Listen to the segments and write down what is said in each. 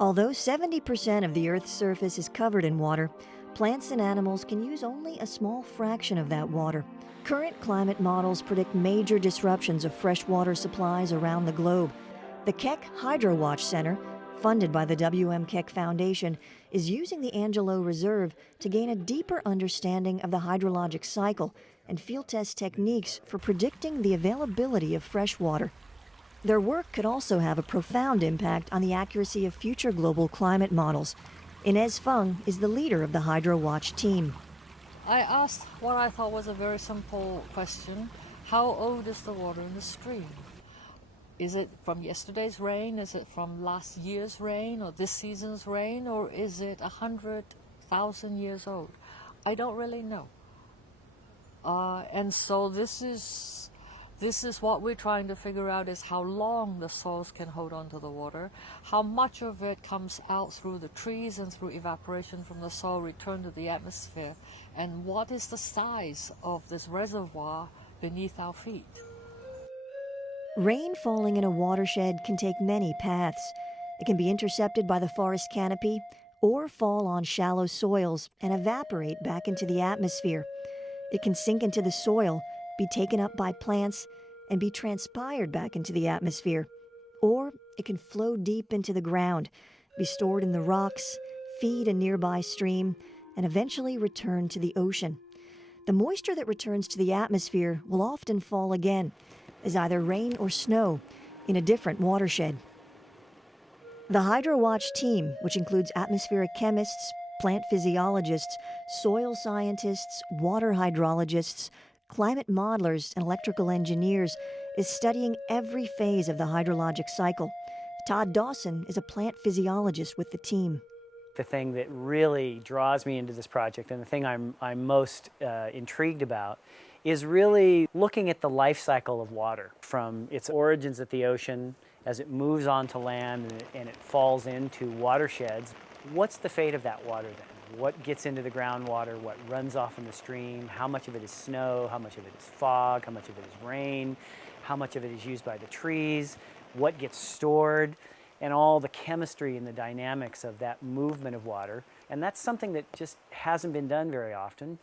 Although 70% of the Earth's surface is covered in water, plants and animals can use only a small fraction of that water. Current climate models predict major disruptions of freshwater supplies around the globe. The Keck HydroWatch Center, funded by the W.M. Keck Foundation, is using the Angelo Reserve to gain a deeper understanding of the hydrologic cycle and field test techniques for predicting the availability of fresh water. Their work could also have a profound impact on the accuracy of future global climate models. Inez Feng is the leader of the HydroWatch team. I asked what I thought was a very simple question. How old is the water in the stream? Is it from yesterday's rain? Is it from last year's rain or this season's rain? Or is it 100,000 years old? I don't really know. And so this is what we're trying to figure out, is how long the soils can hold on to the water, how much of it comes out through the trees and through evaporation from the soil, return to the atmosphere, and what is the size of this reservoir beneath our feet. Rain falling in a watershed can take many paths. It can be intercepted by the forest canopy or fall on shallow soils and evaporate back into the atmosphere. It can sink into the soil, be taken up by plants, and be transpired back into the atmosphere. Or it can flow deep into the ground, be stored in the rocks, feed a nearby stream, and eventually return to the ocean. The moisture that returns to the atmosphere will often fall again as either rain or snow in a different watershed. The HydroWatch team, which includes atmospheric chemists, plant physiologists, soil scientists, water hydrologists, climate modelers, and electrical engineers, is studying every phase of the hydrologic cycle. Todd Dawson is a plant physiologist with the team. The thing that really draws me into this project, and the thing I'm most intrigued about, is really looking at the life cycle of water from its origins at the ocean as it moves onto land and it falls into watersheds. What's the fate of that water then? What gets into the groundwater? What runs off in the stream? How much of it is snow? How much of it is fog? How much of it is rain? How much of it is used by the trees? What gets stored? And all the chemistry and the dynamics of that movement of water. And that's something that just hasn't been done very often.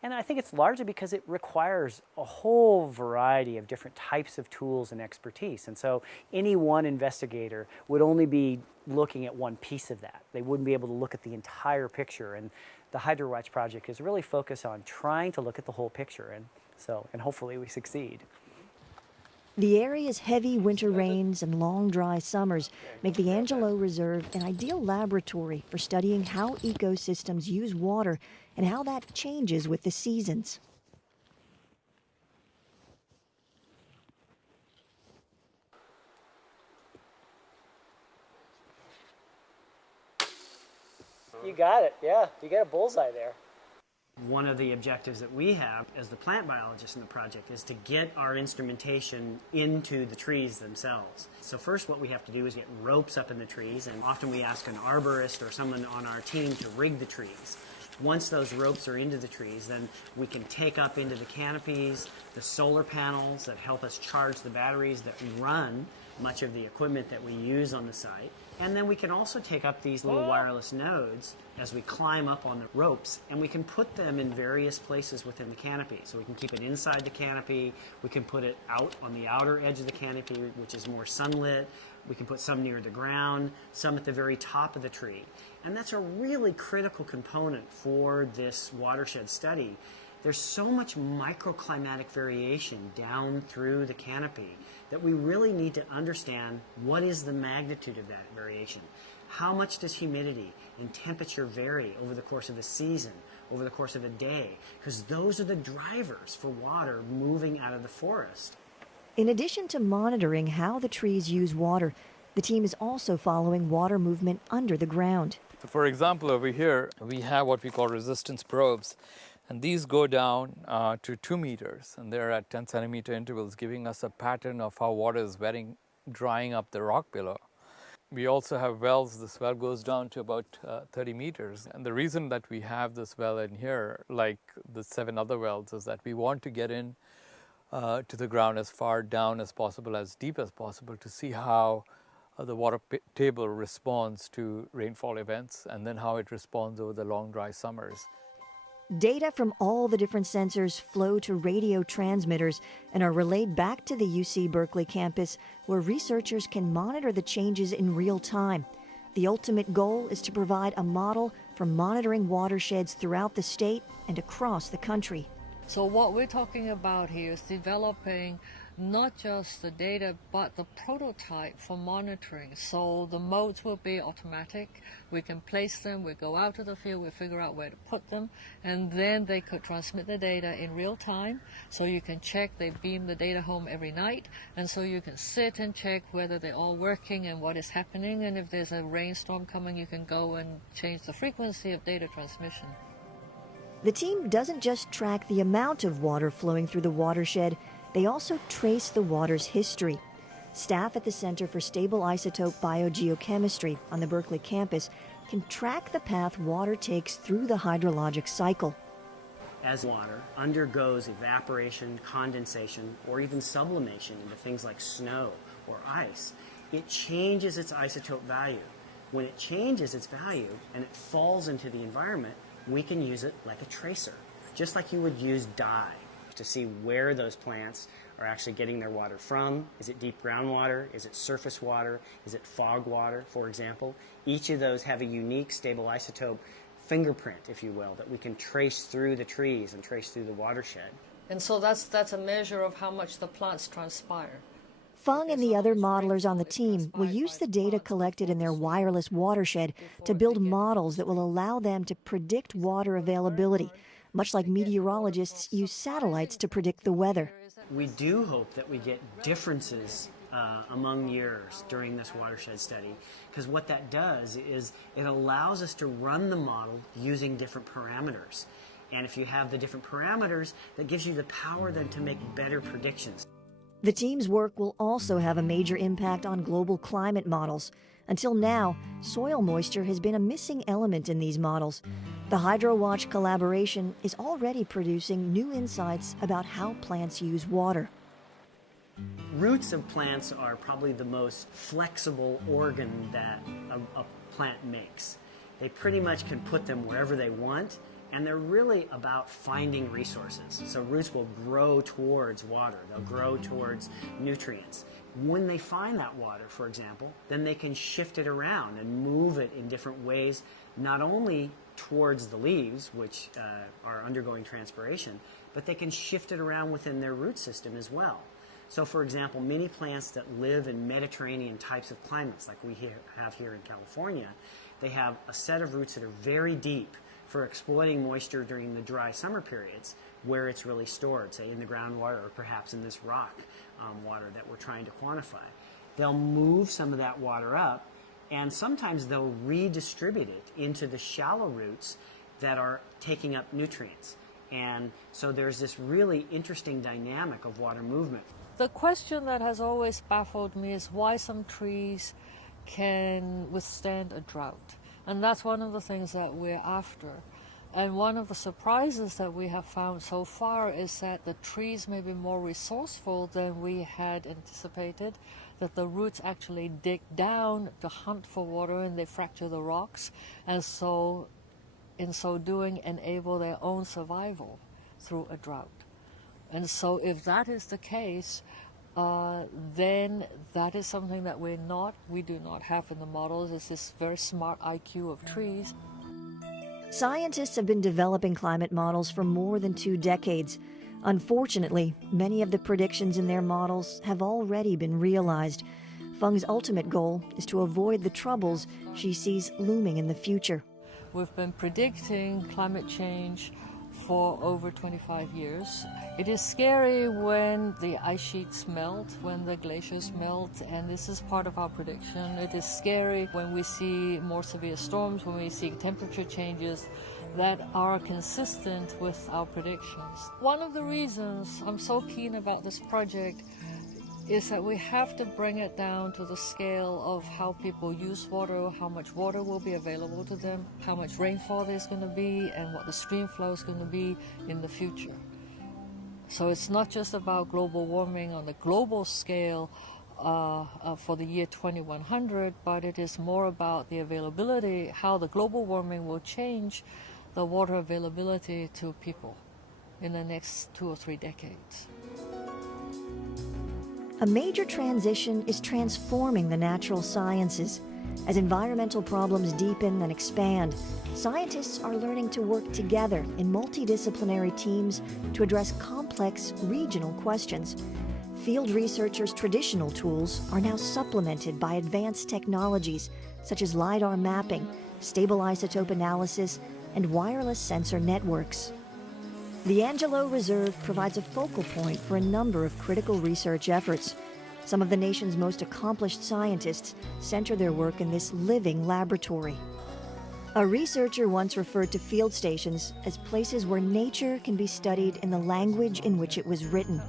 And I think it's largely because it requires a whole variety of different types of tools and expertise. And so any one investigator would only be looking at one piece of that. They wouldn't be able to look at the entire picture. And the HydroWatch project is really focused on trying to look at the whole picture. And hopefully we succeed. The area's heavy winter rains and long dry summers make the Angelo Reserve an ideal laboratory for studying how ecosystems use water and how that changes with the seasons. You got it, yeah. You got a bullseye there. One of the objectives that we have as the plant biologists in the project is to get our instrumentation into the trees themselves. So first what we have to do is get ropes up in the trees, and often we ask an arborist or someone on our team to rig the trees. Once those ropes are into the trees, then we can take up into the canopies, the solar panels that help us charge the batteries that run much of the equipment that we use on the site. And then we can also take up these little wireless nodes as we climb up on the ropes, and we can put them in various places within the canopy. So we can keep it inside the canopy, we can put it out on the outer edge of the canopy, which is more sunlit, we can put some near the ground, some at the very top of the tree. And that's a really critical component for this watershed study. There's so much microclimatic variation down through the canopy that we really need to understand what is the magnitude of that variation. How much does humidity and temperature vary over the course of a season, over the course of a day? Because those are the drivers for water moving out of the forest. In addition to monitoring how the trees use water, the team is also following water movement under the ground. So for example, over here, we have what we call resistance probes. And these go down to 2 meters, and they're at 10 centimeter intervals, giving us a pattern of how water is drying up the rock below. We also have wells. This well goes down to about 30 meters. And the reason that we have this well in here, like the 7 other wells, is that we want to get in to the ground as far down as possible, as deep as possible, to see how the water table responds to rainfall events, and then how it responds over the long dry summers. Data from all the different sensors flow to radio transmitters and are relayed back to the UC Berkeley campus, where researchers can monitor the changes in real time. The ultimate goal is to provide a model for monitoring watersheds throughout the state and across the country. So what we're talking about here is developing not just the data, but the prototype for monitoring. So the modes will be automatic. We can place them, we go out to the field, we figure out where to put them, and then they could transmit the data in real time. So you can check, they beam the data home every night, and so you can sit and check whether they're all working and what is happening, and if there's a rainstorm coming, you can go and change the frequency of data transmission. The team doesn't just track the amount of water flowing through the watershed, they also trace the water's history. Staff at the Center for Stable Isotope Biogeochemistry on the Berkeley campus can track the path water takes through the hydrologic cycle. As water undergoes evaporation, condensation, or even sublimation into things like snow or ice, it changes its isotope value. When it changes its value and it falls into the environment, we can use it like a tracer, just like you would use dye to see where those plants are actually getting their water from. Is it deep groundwater? Is it surface water? Is it fog water, for example? Each of those have a unique stable isotope fingerprint, if you will, that we can trace through the trees and trace through the watershed. And so that's a measure of how much the plants transpire. Fung and the other modelers on the team will use the data collected in their wireless watershed to build models that will allow them to predict water availability, much like meteorologists use satellites to predict the weather. We do hope that we get differences among years during this watershed study, because what that does is it allows us to run the model using different parameters. And if you have the different parameters, that gives you the power then to make better predictions. The team's work will also have a major impact on global climate models. Until now, soil moisture has been a missing element in these models. The HydroWatch collaboration is already producing new insights about how plants use water. Roots of plants are probably the most flexible organ that a plant makes. They pretty much can put them wherever they want, and they're really about finding resources. So roots will grow towards water, they'll grow towards nutrients. When they find that water, for example, then they can shift it around and move it in different ways, not only towards the leaves, which are undergoing transpiration, but they can shift it around within their root system as well. So for example, many plants that live in Mediterranean types of climates, like we have here in California, they have a set of roots that are very deep for exploiting moisture during the dry summer periods where it's really stored, say in the groundwater or perhaps in this rock water that we're trying to quantify. They'll move some of that water up, and sometimes they'll redistribute it into the shallow roots that are taking up nutrients. And so there's this really interesting dynamic of water movement. The question that has always baffled me is why some trees can withstand a drought. And that's one of the things that we're after. And one of the surprises that we have found so far is that the trees may be more resourceful than we had anticipated, that the roots actually dig down to hunt for water and they fracture the rocks, and so in so doing enable their own survival through a drought. And so if that is the case, then that is something that we do not have in the models, is this very smart IQ of trees. Scientists have been developing climate models for more than 2 decades. Unfortunately, many of the predictions in their models have already been realized. Fung's ultimate goal is to avoid the troubles she sees looming in the future. We've been predicting climate change for over 25 years. It is scary when the ice sheets melt, when the glaciers melt, and this is part of our prediction. It is scary when we see more severe storms, when we see temperature changes that are consistent with our predictions. One of the reasons I'm so keen about this project is that we have to bring it down to the scale of how people use water, how much water will be available to them, how much rainfall there's going to be, and what the stream flow is going to be in the future. So it's not just about global warming on the global scale for the year 2100, but it is more about the availability, how the global warming will change the water availability to people in the next 2 or 3 decades. A major transition is transforming the natural sciences. As environmental problems deepen and expand, scientists are learning to work together in multidisciplinary teams to address complex regional questions. Field researchers' traditional tools are now supplemented by advanced technologies such as LIDAR mapping, stable isotope analysis, and wireless sensor networks. The Angelo Reserve provides a focal point for a number of critical research efforts. Some of the nation's most accomplished scientists center their work in this living laboratory. A researcher once referred to field stations as places where nature can be studied in the language in which it was written.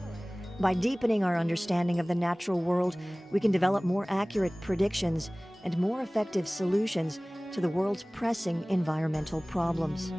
By deepening our understanding of the natural world, we can develop more accurate predictions and more effective solutions to the world's pressing environmental problems.